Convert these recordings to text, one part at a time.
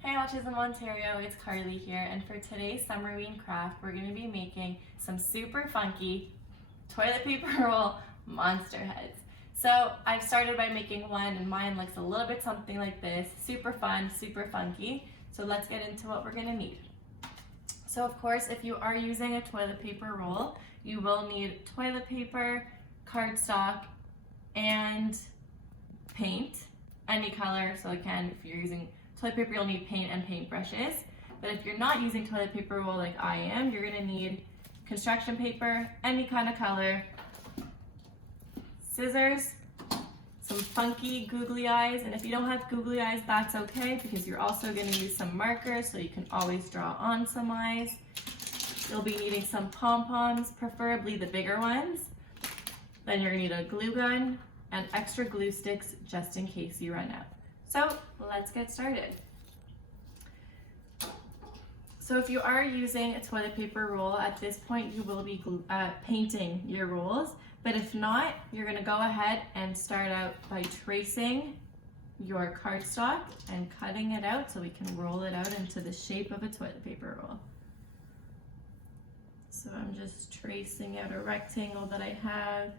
Hey Autism Ontario, it's Carly here, and for today's Summerween craft, we're going to be making some super funky toilet paper roll monster heads. So I've started by making one, and mine looks a little bit something like this. Super fun, super funky. So let's get into what we're going to need. So of course, if you are using a toilet paper roll, you will need toilet paper, cardstock, and paint, any color. So again, if you're using toilet paper, you'll need paint and paint brushes. But if you're not using toilet paper roll like I am, you're gonna need construction paper, any kind of color, scissors, some funky googly eyes, and if you don't have googly eyes, that's okay, because you're also gonna use some markers, so you can always draw on some eyes. You'll be needing some pom-poms, preferably the bigger ones. Then you're gonna need a glue gun and extra glue sticks just in case you run out. So let's get started. So if you are using a toilet paper roll, at this point you will be painting your rolls, but if not, you're gonna go ahead and start out by tracing your cardstock and cutting it out so we can roll it out into the shape of a toilet paper roll. So I'm just tracing out a rectangle that I have,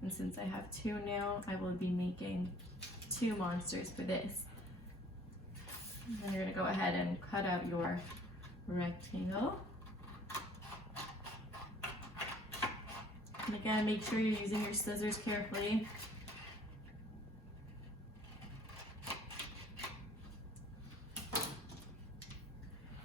and since I have two now, I will be making two monsters for this. And then you're gonna go ahead and cut out your rectangle. And again, make sure you're using your scissors carefully.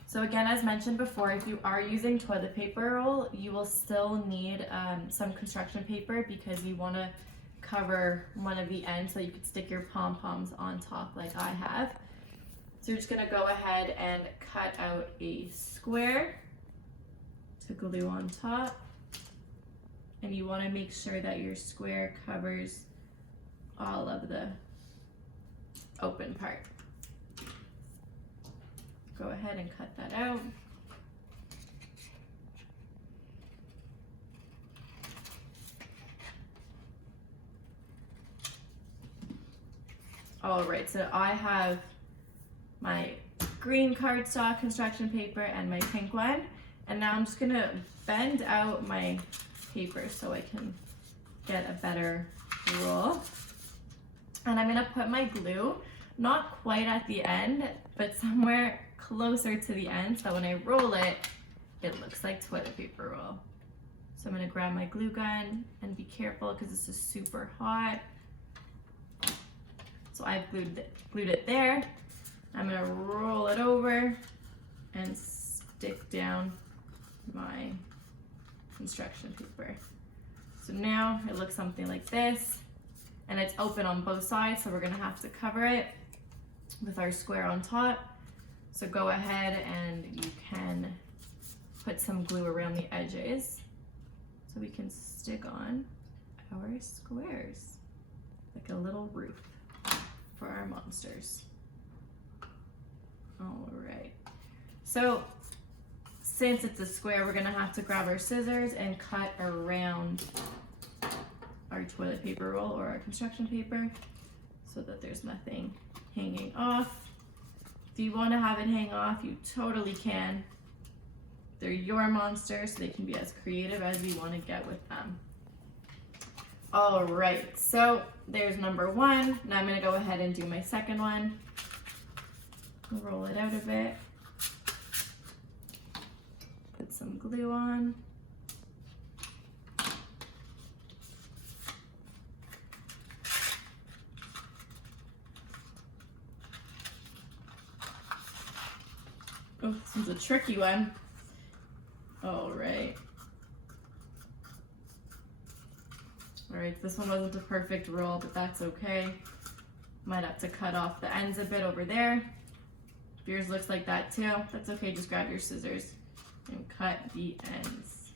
So again, as mentioned before, if you are using toilet paper roll, you will still need some construction paper, because you want to cover one of the ends so you can stick your pom-poms on top like I have. So you're just going to go ahead and cut out a square to glue on top, and you want to make sure that your square covers all of the open part. Go ahead and cut that out. All right, so I have my green cardstock construction paper and my pink one, and now I'm just gonna bend out my paper so I can get a better roll. And I'm gonna put my glue, not quite at the end, but somewhere closer to the end, so when I roll it, it looks like toilet paper roll. So I'm gonna grab my glue gun, and be careful because this is super hot. So I've glued it there. I'm gonna roll it over and stick down my construction paper. So now it looks something like this, and it's open on both sides, so we're gonna have to cover it with our square on top. So go ahead and you can put some glue around the edges so we can stick on our squares like a little roof for our monsters. All right, so since it's a square, we're gonna have to grab our scissors and cut around our toilet paper roll or our construction paper so that there's nothing hanging off. If you want to have it hang off, you totally can. They're your monsters, so they can be as creative as you want to get with them. All right, so there's number one. Now I'm going to go ahead and do my second one. Roll it out a bit. Put some glue on. Oh, this one's a tricky one. All right. All right, this one wasn't a perfect roll, but that's okay. Might have to cut off the ends a bit over there. If yours looks like that too, that's okay. Just grab your scissors and cut the ends.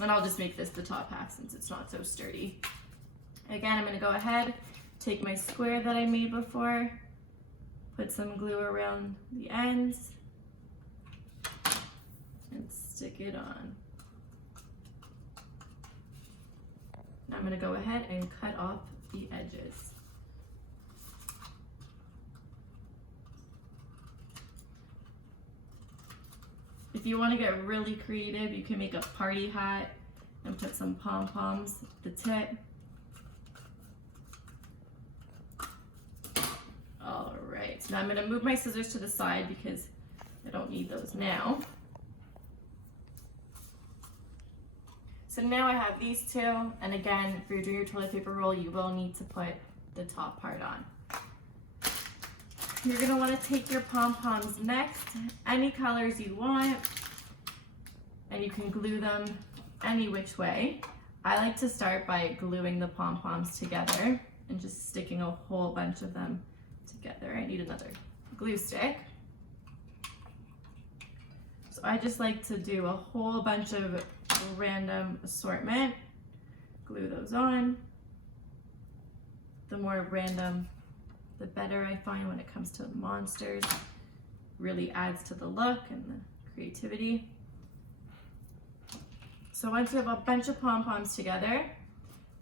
And I'll just make this the top half since it's not so sturdy. Again, I'm gonna go ahead, take my square that I made before, put some glue around the ends, and stick it on. Now I'm going to go ahead and cut off the edges. If you want to get really creative, you can make a party hat and put some pom-poms at the tip. All right, so now I'm going to move my scissors to the side because I don't need those now. So now I have these two, and again, if you're doing your toilet paper roll, you will need to put the top part on. You're gonna wanna take your pom-poms next, any colors you want, and you can glue them any which way. I like to start by gluing the pom-poms together and just sticking a whole bunch of them together. I need another glue stick. So I just like to do a whole bunch of random assortment, glue those on. The more random, the better I find when it comes to monsters. Really adds to the look and the creativity. So once you have a bunch of pom-poms together,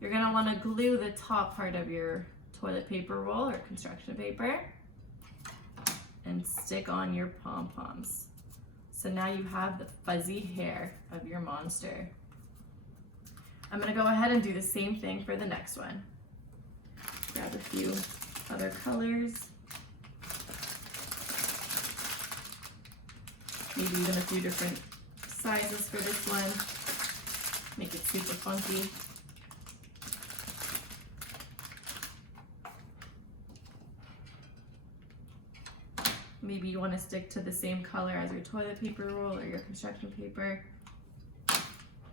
you're gonna wanna glue the top part of your toilet paper roll or construction paper and stick on your pom-poms. So now you have the fuzzy hair of your monster. I'm gonna go ahead and do the same thing for the next one. Grab a few other colors. Maybe even a few different sizes for this one. Make it super funky. Maybe you want to stick to the same color as your toilet paper roll or your construction paper.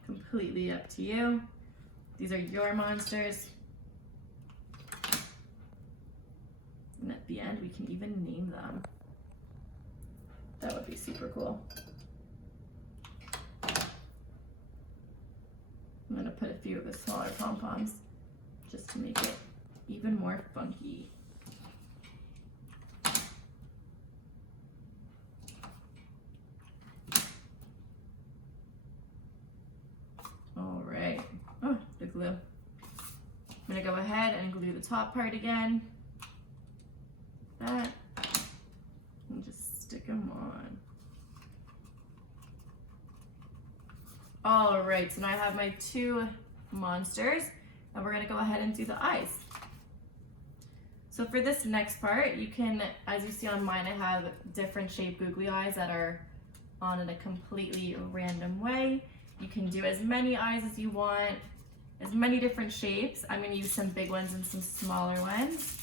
Completely up to you. These are your monsters. And at the end, we can even name them. That would be super cool. I'm gonna put a few of the smaller pom-poms just to make it even more funky. All right, oh, the glue. I'm gonna go ahead and glue the top part again. That, and just stick them on. All right, so now I have my two monsters, and we're gonna go ahead and do the eyes. So for this next part, you can, as you see on mine, I have different shaped googly eyes that are on in a completely random way. You can do as many eyes as you want, as many different shapes. I'm gonna use some big ones and some smaller ones.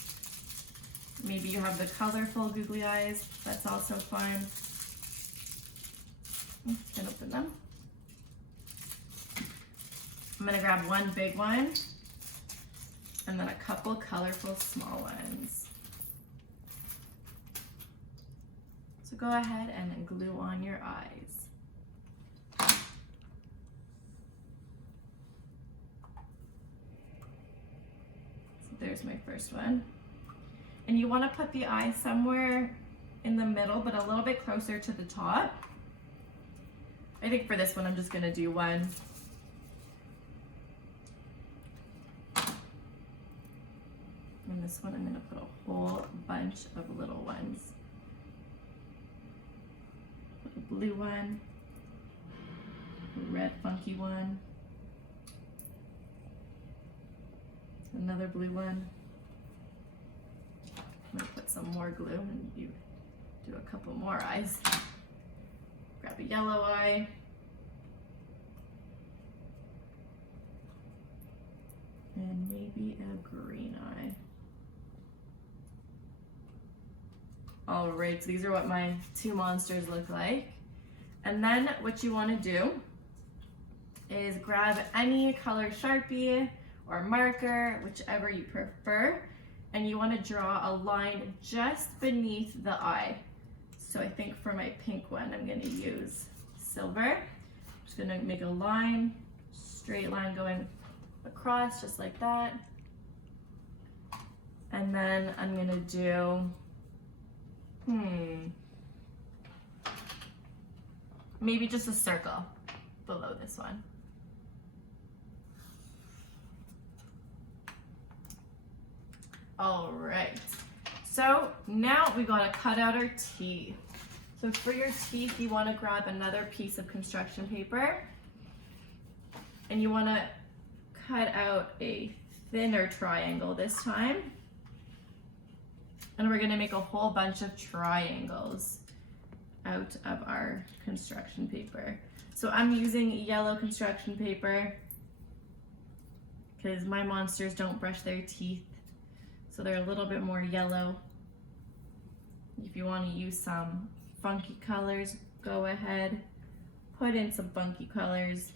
Maybe you have the colorful googly eyes, that's also fun. Can open them. I'm gonna grab one big one and then a couple colorful small ones. So go ahead and glue on your eyes. So there's my first one. And you wanna put the eye somewhere in the middle, but a little bit closer to the top. I think for this one, I'm just gonna do one. And this one, I'm gonna put a whole bunch of little ones. Put a blue one, a red funky one, another blue one. I'm gonna put some more glue and you do a couple more eyes. Grab a yellow eye. And maybe a green eye. All right, so these are what my two monsters look like. And then what you wanna do is grab any color Sharpie or marker, whichever you prefer, and you wanna draw a line just beneath the eye. So I think for my pink one, I'm gonna use silver. I'm just gonna make a line, straight line going across, just like that. And then I'm gonna do, maybe just a circle below this one. All right, so now we gotta cut out our teeth. So for your teeth, you wanna grab another piece of construction paper and you wanna cut out a thinner triangle this time. And we're gonna make a whole bunch of triangles out of our construction paper. So I'm using yellow construction paper because my monsters don't brush their teeth, so they're a little bit more yellow. If you want to use some funky colors, go ahead, put in some funky colors.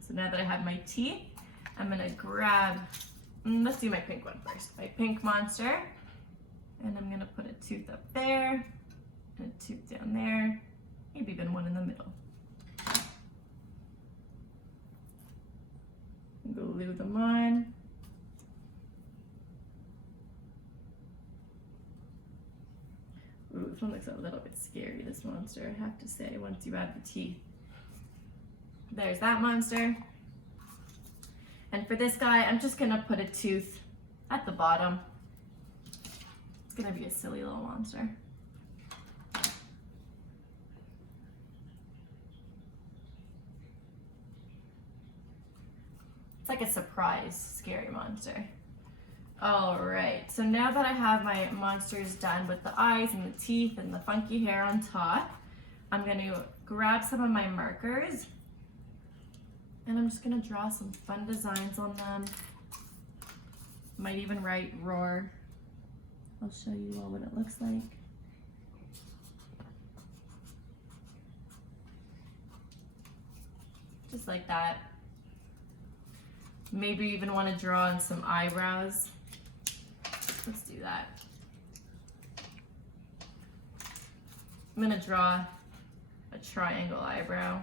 So now that I have my teeth, I'm gonna grab, let's do my pink one first, my pink monster. And I'm gonna put a tooth up there, and a tooth down there, maybe even one in the middle. Glue them on. Ooh, this one looks a little bit scary, this monster, I have to say, once you add the teeth. There's that monster. And for this guy, I'm just gonna put a tooth at the bottom. It's gonna be a silly little monster. It's like a surprise scary monster. All right, so now that I have my monsters done with the eyes and the teeth and the funky hair on top, I'm gonna grab some of my markers and I'm just gonna draw some fun designs on them. Might even write roar. I'll show you all what it looks like. Just like that. Maybe you even want to draw in some eyebrows. Let's do that. I'm gonna draw a triangle eyebrow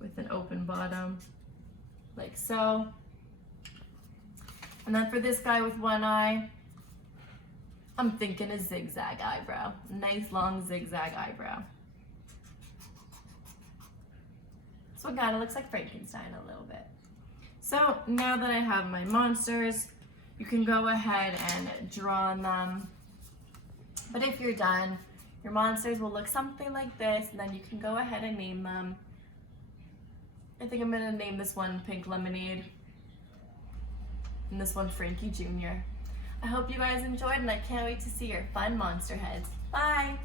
with an open bottom, like so. And then for this guy with one eye, I'm thinking a zigzag eyebrow. Nice long zigzag eyebrow. This one kind of looks like Frankenstein a little bit. So now that I have my monsters, you can go ahead and draw on them. But if you're done, your monsters will look something like this, and then you can go ahead and name them. I think I'm gonna name this one Pink Lemonade, and this one Frankie Jr. I hope you guys enjoyed, and I can't wait to see your fun monster heads. Bye!